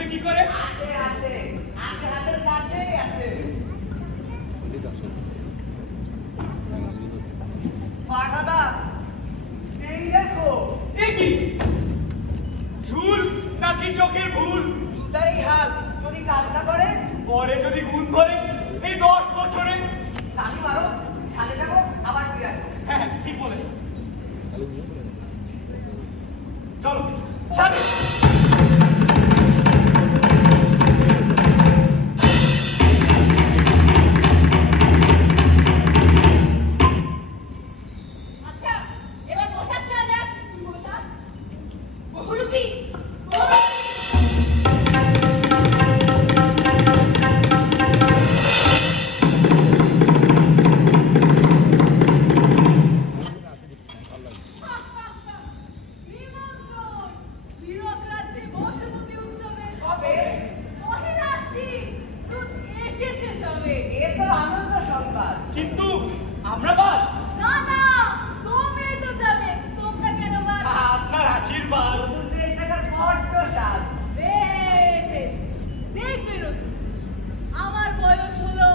আসবে কি করে? আছে আছে আছে, হাতের কাছেই আছে। পাঠাদা, এই দেখো। এ কি ঝুল নাকি চোখের ভুল? জুতারই হাল, যদি কাজ না করে পরে যদি গুণ করে এই 10 বছরে। তালি মারো, ছাদে যাবো, আবার ফিরে আসবো। হ্যাঁ ঠিক বলেছ, চলো ছাদে। আচ্ছা, এবার পোশাক দেওয়া যাক। পোশাক বহুরূপী। এ তো আনন্দ সংবাদ। কিন্তু আমরা বাদ। না না, তোমরাই তো যাবে, তোমরা কেন বাদ? আপনার আশীর্বাদ। নতুন দেশ দেখার বড্ড স্বাদ। বেশ বেশ, দেখবে নতুন দেশ। আমার বয়স হলো,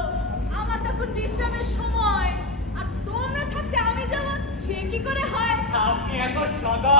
আমার তখন বিশ্রামের সময়, আর তোমরা থাকতে আমি যাব, সে কি করে হয়? আপনি এত সদা